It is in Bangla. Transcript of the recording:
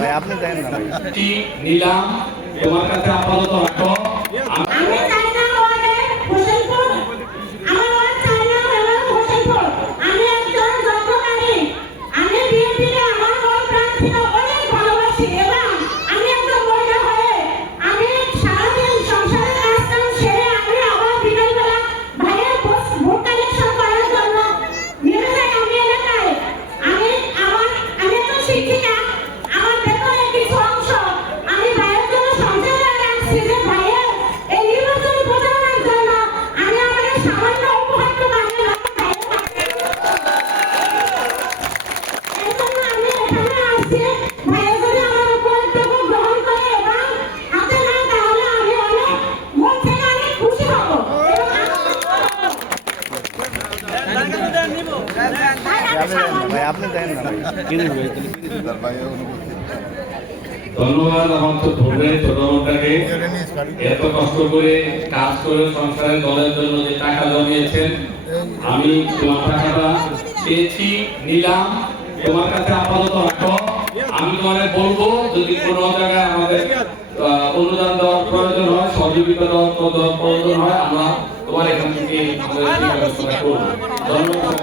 ভাই আপনি দেন না ভাই নিলাম তোমার কাছে আপাতত রাখো। আমি চাই না ওয়ার্ডে হোসেনপুর, আমার ওয়ার্ড চাই না আমার হোসেনপুর। আমি একজন যত্নকারী, আমি বিএনপিকে আমার ওয়ার্ড প্রার্থীকে অনেক ভালোবাসি এবং আমি একজন মহিলা হয়ে আমি সারাদিন সংসারের কাজকাম সেরে আমি আবার বিকেলবেলা ভাইয়ের ভোট কালেকশন করার জন্য নেমে যাই আমি এলাকায়। আমি একজন শিক্ষিকা, আমার বেতনের কিছু অংশ আমি ভাইয়ের জন্য সঞ্চয় করে রাখছি যে ভাইয়ের এই নির্বাচনী প্রচারণার জন্য আমি আমাদের সামান্য উপহারটুকু আমি এই জন্য আমি এখানে আসছি। ভাইয়ের যদি আমার উপহারটুকু গ্রহণ করে এবং হাতে নেয় তাহলে আমি অনেক মন থেকে অনেক খুশি হব এবং ভাই আপনি দেন না ভাই ধন্যবাদ আমার তো ধরে ছোটটাকে এত কষ্ট করে কাজ করে সংসারের দলের জন্য যে টাকা জমিয়েছেন, আমি তোমার টাকাটা পেয়েছি, নিলাম, তোমার কাছে আপাতত রাখো। আমি তোমাকে বলবো যদি কোনো জায়গায় আমাদের অনুদান দেওয়ার প্রয়োজন হয়, সহযোগিতা দেওয়ার প্রয়োজন হয়, আমরা তোমার এখান থেকে আমাদের ব্যবস্থা করবো। ধন্যবাদ।